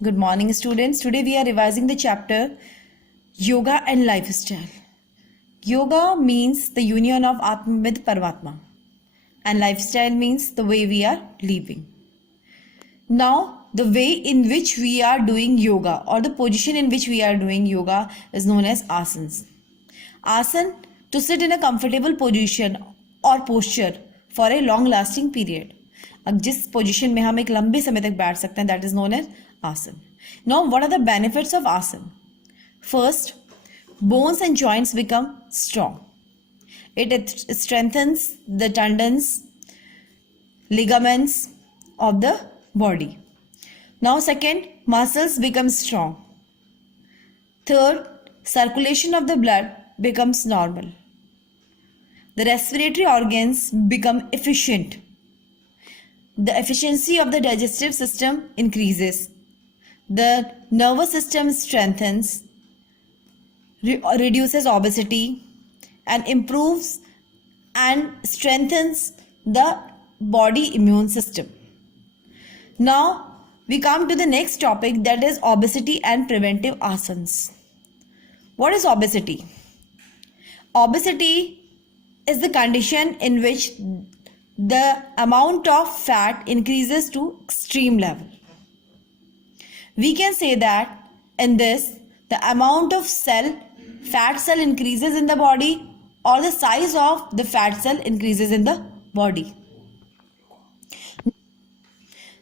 Good morning, students. Today we are revising the chapter Yoga and Lifestyle. Yoga means the union of Atma with Paramatma, and lifestyle means the way we are living. Now, the way in which we are doing yoga or the position in which we are doing yoga is known as asanas. Asan, to sit in a comfortable position or posture for a long lasting period. अब जिस position में हम एक लंबे समय तक बैठ सकते हैं that is known as asana. Now what are the benefits of asana? First, bones and joints become strong. It strengthens the tendons, ligaments of the body. Now second, muscles become strong. Third, circulation of the blood becomes normal. The respiratory organs become efficient. The efficiency of the digestive system increases. The nervous system strengthens, reduces obesity, and improves and strengthens the body immune system. Now we come to the next topic, that is obesity and preventive asanas. What is obesity? Obesity is the condition in which the amount of fat increases to extreme level. We can say that in this, the amount of fat cell increases in the body, or the size of the fat cell increases in the body.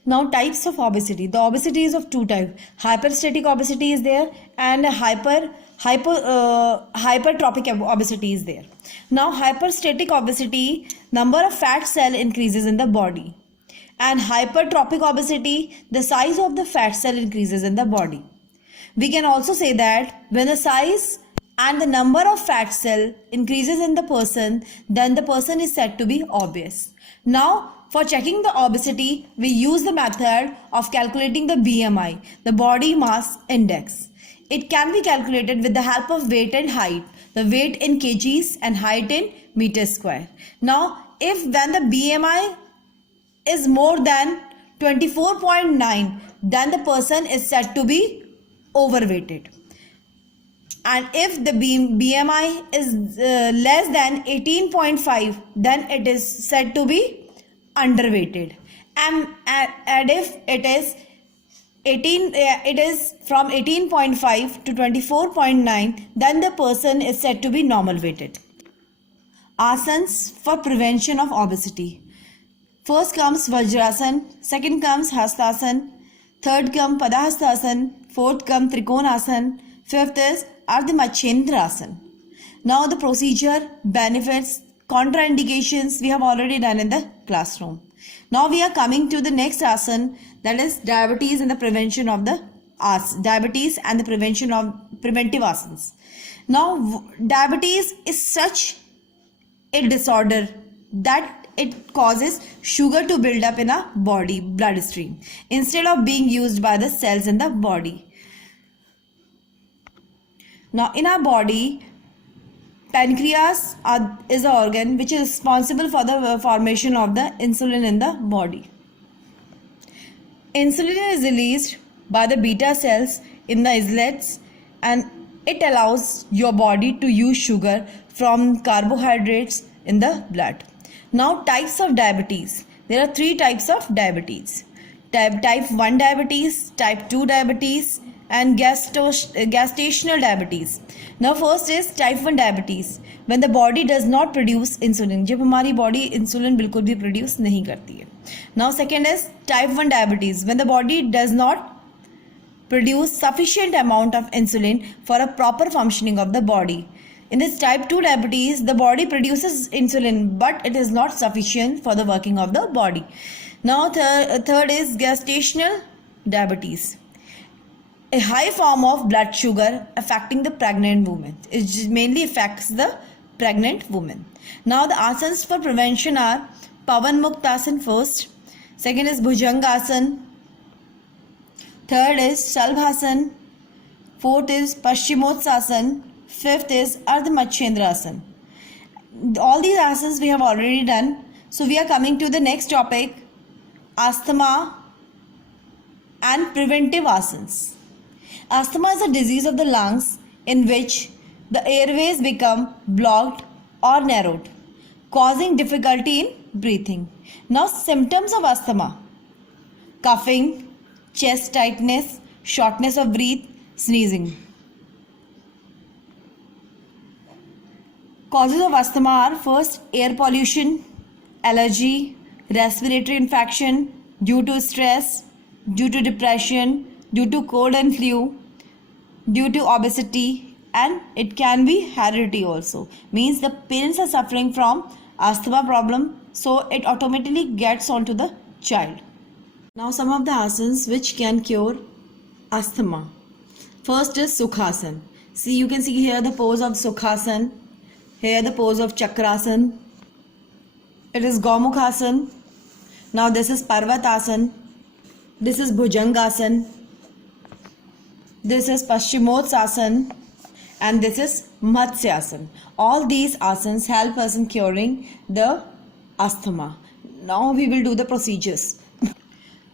Now, types of obesity. The obesity is of two types. Hyperstatic obesity is there, and hypertrophic obesity is there. Now, hyperstatic obesity, number of fat cell increases in the body, and hypertrophic obesity, the size of the fat cell increases in the body. We can also say that when the size and the number of fat cell increases in the person, then the person is said to be obese. Now, for checking the obesity, we use the method of calculating the BMI, the body mass index. It can be calculated with the help of weight and height, the weight in kgs and height in meter square. Now, when the BMI is more than 24.9, then the person is said to be overweighted. And if the BMI is less than 18.5, then it is said to be underweighted. And if it is from 18.5 to 24.9, then the person is said to be normal weighted. Asanas for prevention of obesity. First comes Vajrasan, second comes Hastasan, third comes Padahastasana, fourth comes Trikonasana, fifth is Ardha Machendrasana. Now the procedure, benefits, contraindications we have already done in the classroom. Now we are coming to the next asana, that is diabetes and the prevention of the diabetes and the prevention of preventive asanas. Now diabetes is such a disorder that it causes sugar to build up in a body bloodstream instead of being used by the cells in the body. Now in our body, pancreas is an organ which is responsible for the formation of the insulin in the body. Insulin is released by the beta cells in the islets, and it allows your body to use sugar from carbohydrates in the blood. Now, types of diabetes. There are three types of diabetes. Type 1 diabetes, type 2 diabetes, and gestational diabetes. Now first is type 1 diabetes, when the body does not produce insulin, जब हमारी body insulin बिल्कुल भी produce नहीं करती है. Now second is type 1 diabetes, when the body does not produce sufficient amount of insulin for a proper functioning of the body. In this type 2 diabetes, the body produces insulin, but it is not sufficient for the working of the body. Now third is gestational diabetes, a high form of blood sugar affecting the pregnant woman. It mainly affects the pregnant woman. Now the asanas for prevention are Pavan Muktasana first, second is Bhujangasana, third is Shalbhasana, fourth is Paschimotsasana, fifth is Ardha Machendrasana. All these asanas we have already done. So we are coming to the next topic, asthma and preventive asanas. Asthma is a disease of the lungs in which the airways become blocked or narrowed, causing difficulty in breathing. Now, symptoms of asthma: coughing, chest tightness, shortness of breath, sneezing. Causes of asthma are: first, air pollution, allergy, respiratory infection, due to stress, due to depression, due to cold and flu, due to obesity, and it can be heredity also. Means the parents are suffering from asthma problem, so it automatically gets onto the child. Now some of the asanas which can cure asthma. First is Sukhasana. See, you can see here the pose of Sukhasana. Here the pose of Chakrasana. It is Gomukhasana. Now this is Parvatasana. This is Bhujangasana. This is Paschimotsasana. And this is Matsyasana. All these asanas help us in curing the asthma. Now we will do the procedures.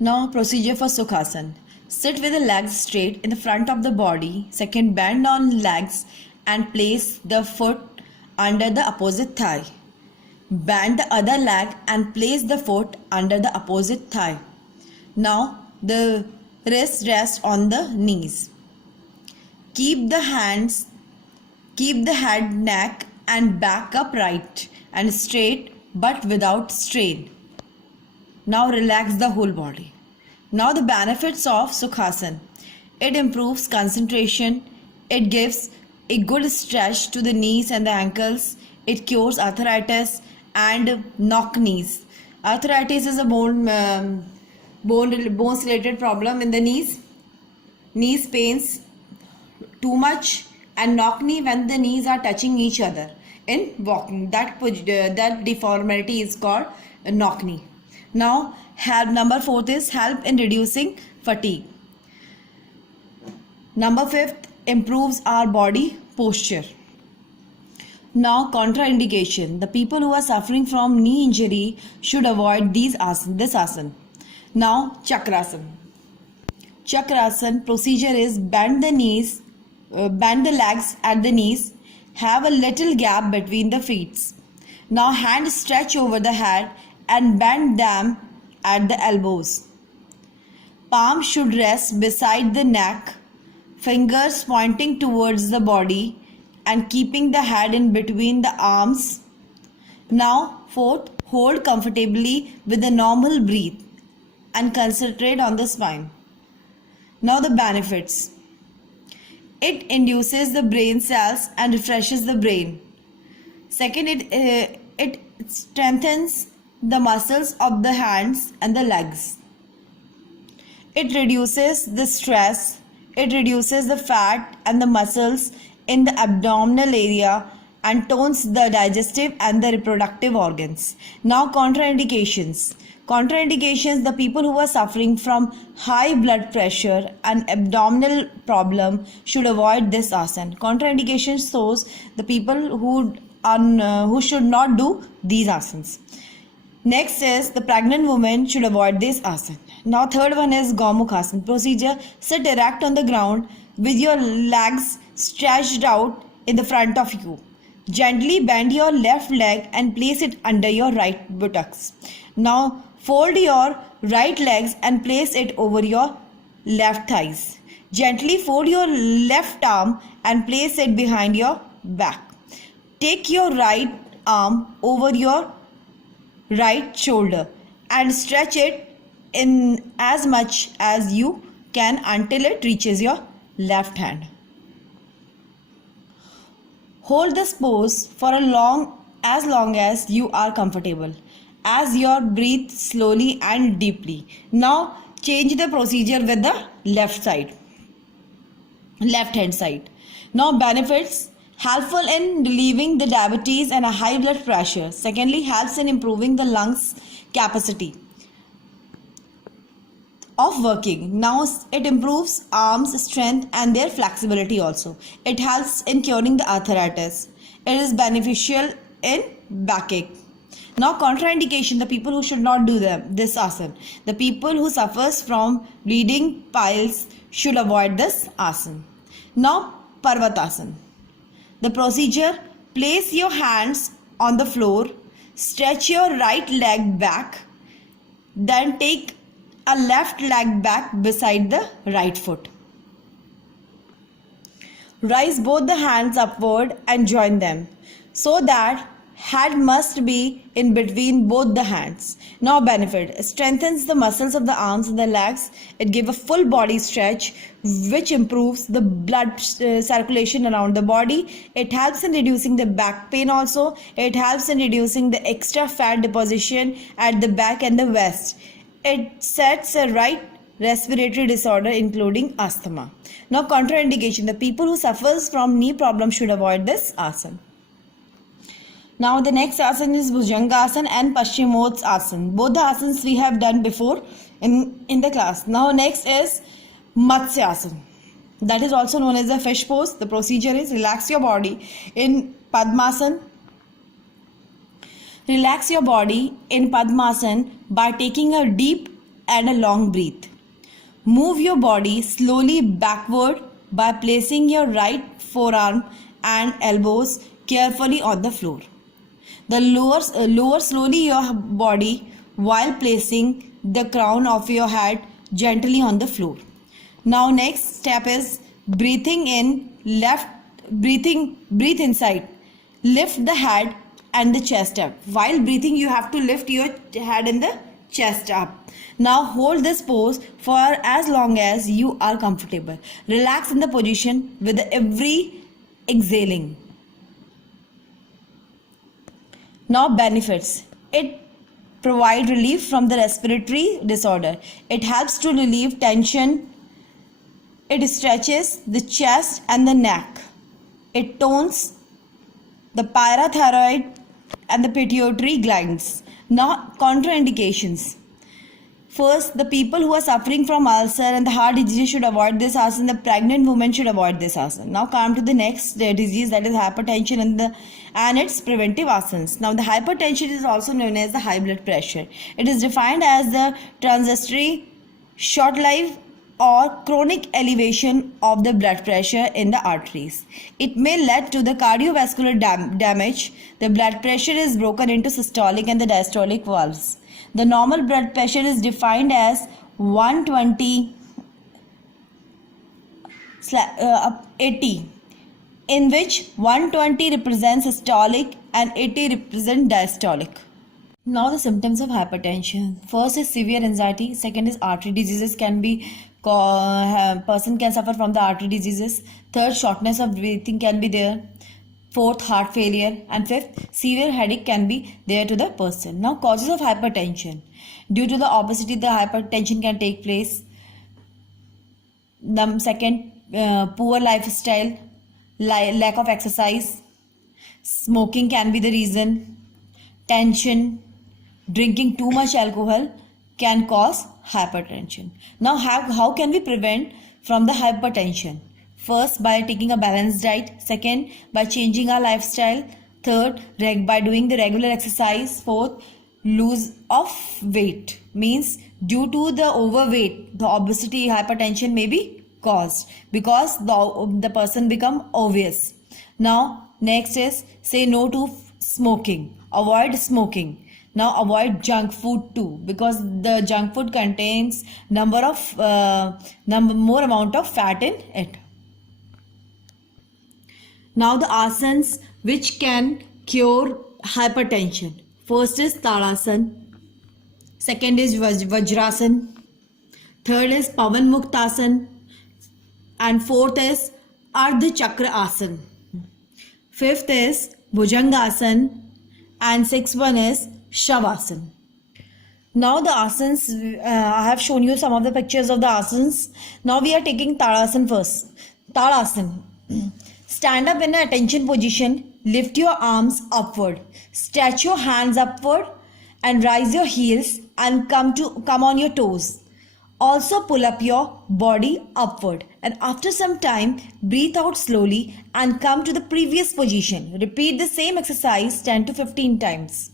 Now procedure for Sukhasana. Sit with the legs straight in the front of the body. Second, bend on legs and place the foot under the opposite thigh. Bend the other leg and place the foot under the opposite thigh. Now the wrist rests on the knees. Keep the head, neck and back upright and straight but without strain. Now relax the whole body. Now the benefits of Sukhasana. It improves concentration. It gives a good stretch to the knees and the ankles. It cures arthritis and knock knees. Arthritis is a bones related problem in the knees. Knees pains too much, and knock knee when the knees are touching each other in walking. That deformity is called knock knee. Now number 4 is help in reducing fatigue. Number 5 improves our body posture. Now contraindication. The people who are suffering from knee injury should avoid this asana. Now Chakrasana. Chakrasana procedure is bend the legs at the knees. Have a little gap between the feet. Now hands stretch over the head and bend them at the elbows. Palms should rest beside the neck, fingers pointing towards the body and keeping the head in between the arms. Now 4th, hold comfortably with a normal breath and concentrate on the spine. Now the benefits. It induces the brain cells and refreshes the brain. Second, it strengthens the muscles of the hands and the legs. It reduces the stress. It reduces the fat and the muscles in the abdominal area and tones the digestive and the reproductive organs. Now contraindications. Contraindications, the people who are suffering from high blood pressure and abdominal problem should avoid this asana. Contraindications shows the people who should not do these asanas. Next is the pregnant woman should avoid this asana. Now third one is Gomukhasana. Procedure: sit erect on the ground with your legs stretched out in the front of you. Gently bend your left leg and place it under your right buttocks. Now fold your right legs and place it over your left thighs. Gently fold your left arm and place it behind your back. Take your right arm over your right shoulder and stretch it in as much as you can until it reaches your left hand. Hold this pose for as long as you are comfortable, as you breathe slowly and deeply. Now change the procedure with the left hand side. Now benefits: helpful in relieving the diabetes and a high blood pressure. Secondly, helps in improving the lungs capacity of working. Now it improves arms strength and their flexibility also. It helps in curing the arthritis. It is beneficial in backache. Now contraindication, the people who should not do this asana. The people who suffers from bleeding piles should avoid this asana. Now Parvatasana. The procedure, place your hands on the floor, stretch your right leg back, then take a left leg back beside the right foot. Rise both the hands upward and join them so that head must be in between both the hands. Now benefit, it strengthens the muscles of the arms and the legs. It gives a full body stretch which improves the blood circulation around the body. It helps in reducing the back pain also. It helps in reducing the extra fat deposition at the back and the waist. It sets a right respiratory disorder including asthma. Now contraindication, the people who suffers from knee problem should avoid this asana. Now the next asana is Bhujangasana and Paschimottanasana. Both the asanas we have done before in the class. Now next is Matsyasana. That is also known as the fish pose. The procedure is relax your body in Padmasana. Relax your body in Padmasana by taking a deep and a long breath. Move your body slowly backward by placing your right forearm and elbows carefully on the floor. Lower slowly your body while placing the crown of your head gently on the floor. Now next step is breathing in, breathe inside. Lift the head and the chest up. While breathing you have to lift your head and the chest up. Now hold this pose for as long as you are comfortable. Relax in the position with every exhaling. Now benefits. It provides relief from the respiratory disorder. It helps to relieve tension. It stretches the chest and the neck. It tones the parathyroid and the pituitary glands. Now contraindications. First, the people who are suffering from ulcer and the heart disease should avoid this asana. The pregnant women should avoid this asana. Now come to the next disease, that is hypertension and its preventive asanas. Now the hypertension is also known as the high blood pressure. It is defined as the transitory, short-lived or chronic elevation of the blood pressure in the arteries. It may lead to the cardiovascular damage. The blood pressure is broken into systolic and the diastolic valves. The normal blood pressure is defined as 120/80, in which 120 represents systolic and 80 represents diastolic. Now the symptoms of hypertension. First is severe anxiety. Second is artery diseases person can suffer from the artery diseases. Third, shortness of breathing can be there. Fourth, heart failure. And fifth, severe headache can be there to the person. Now causes of hypertension. Due to the obesity, the hypertension can take place. Second, poor lifestyle, lack of exercise. Smoking can be the reason. Tension, drinking too much alcohol can cause hypertension. Now how can we prevent from the hypertension? First, by taking a balanced diet. Second, by changing our lifestyle. Third, by doing the regular exercise. Fourth, lose of weight. Means due to the overweight, the obesity, hypertension may be caused because the person become obese. Now next is say no to smoking. Avoid smoking. Now avoid junk food too, because the junk food contains more amount of fat in it. Now the asanas which can cure hypertension. First is Tadasana. Second is Vajrasana. Third is Pavan Muktasana. And fourth is Ardha Chakra Asana. Fifth is Bhujangasana. And sixth one is Shavasana. Now the asanas, I have shown you some of the pictures of the asanas. Now we are taking Tadasana first. Tadasana. Stand up in an attention position. Lift your arms upward. Stretch your hands upward and rise your heels and come on your toes. Also pull up your body upward, and after some time breathe out slowly and come to the previous position. Repeat the same exercise 10 to 15 times.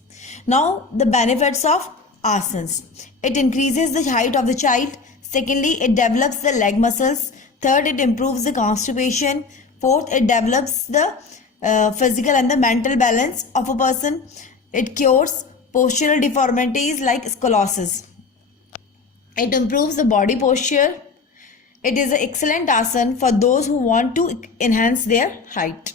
Now the benefits of asanas. It increases the height of the child. Secondly, it develops the leg muscles. Third, it improves the constipation. Fourth, it develops the physical and the mental balance of a person. It cures postural deformities like scoliosis. It improves the body posture. It is an excellent asana for those who want to enhance their height.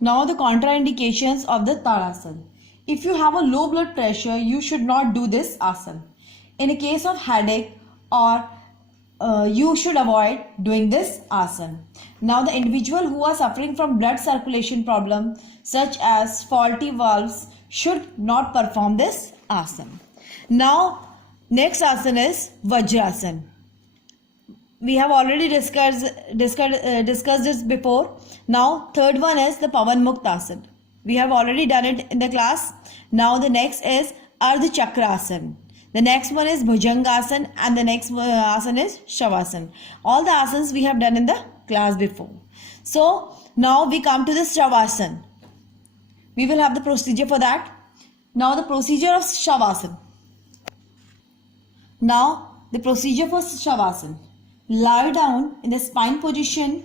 Now the contraindications of the Tadasana. If you have a low blood pressure, you should not do this asana. In a case of headache or you should avoid doing this asana. Now the individual who are suffering from blood circulation problem such as faulty valves should not perform this asana. Now next asana is Vajrasana. We have already discussed this before. Now third one is the Pavan Muktasana. We have already done it in the class. Now the next is Ardha Chakrasana. The next one is Bhujangasana and the next asana is Shavasana. All the asanas we have done in the class before. So now we come to the Shavasana. We will have the procedure for that. Now the procedure of Shavasana. Now the procedure for Shavasana. Lie down in the spine position.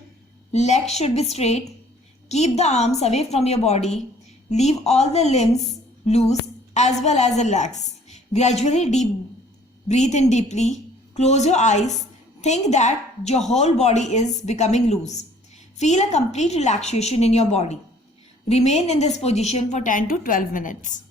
Legs should be straight. Keep the arms away from your body. Leave all the limbs loose as well as the legs. Gradually breathe in deeply. Close your eyes. Think that your whole body is becoming loose. Feel a complete relaxation in your body. Remain in this position for 10 to 12 minutes.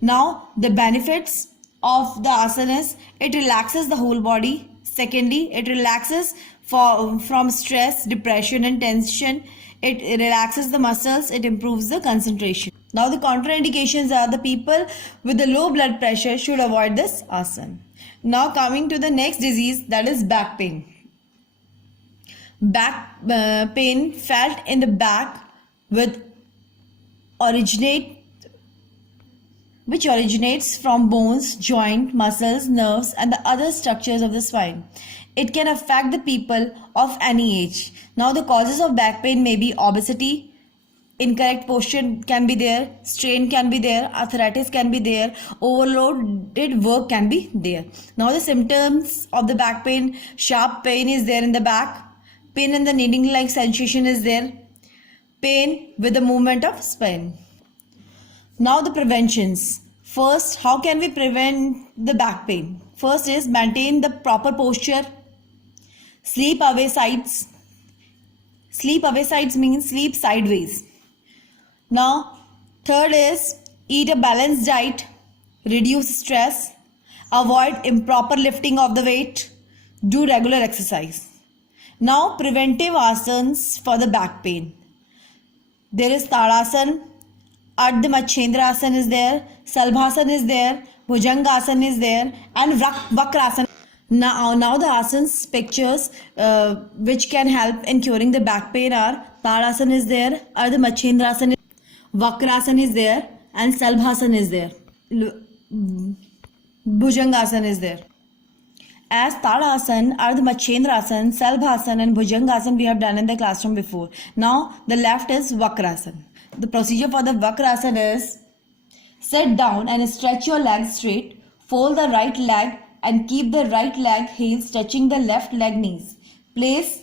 Now the benefits of the asanas. It relaxes the whole body. Secondly, it relaxes from stress, depression and tension. It relaxes the muscles. It improves the concentration. Now the contraindications are the people with the low blood pressure should avoid this asana. Now coming to the next disease, that is back pain. Back pain felt in the back which originates from bones, joint, muscles, nerves and the other structures of the spine. It can affect the people of any age. Now the causes of back pain may be obesity, incorrect posture can be there, strain can be there, arthritis can be there, overloaded work can be there. Now the symptoms of the back pain, sharp pain is there in the back, pain in the needling like sensation is there, pain with the movement of spine. Now the preventions. First, how can we prevent the back pain? First is maintain the proper posture. Sleep away sides. Sleep away sides means sleep sideways. Now, third is eat a balanced diet. Reduce stress. Avoid improper lifting of the weight. Do regular exercise. Now, preventive asanas for the back pain. There is Tadasana. Ardha Machendrasana is there, Salbhasana is there, Bhujangasana is there and Vakrasana. Now the asanas pictures which can help in curing the back pain are Tadasana is there, Ardha Machendrasana, Vakrasana is there and Salbhasana is there. Bhujangasana is there. As Tadasana, Ardha Machendrasana, Salbhasana and Bhujangasana we have done in the classroom before. Now the left is Vakrasana. The procedure for the Vakrasana is sit down and stretch your legs straight. Fold the right leg and keep the right leg heels touching the left leg knees. Place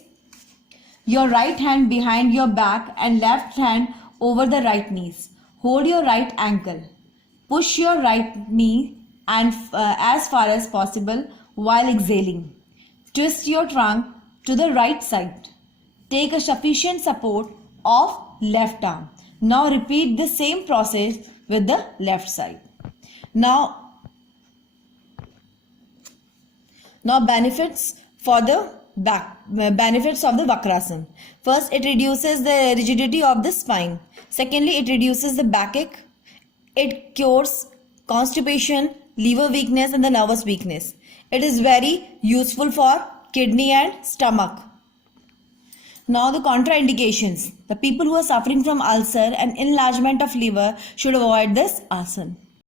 your right hand behind your back and left hand over the right knees. Hold your right ankle. Push your right knee and as far as possible while exhaling. Twist your trunk to the right side. Take a sufficient support of left arm. Now repeat the same process with the left side. Now benefits for the back, benefits of the Vakrasana. First, it reduces the rigidity of the spine. Secondly, it reduces the backache. It cures constipation, liver weakness and the nervous weakness. It is very useful for kidney and stomach. Now the contraindications. The people who are suffering from ulcer and enlargement of liver should avoid this asana.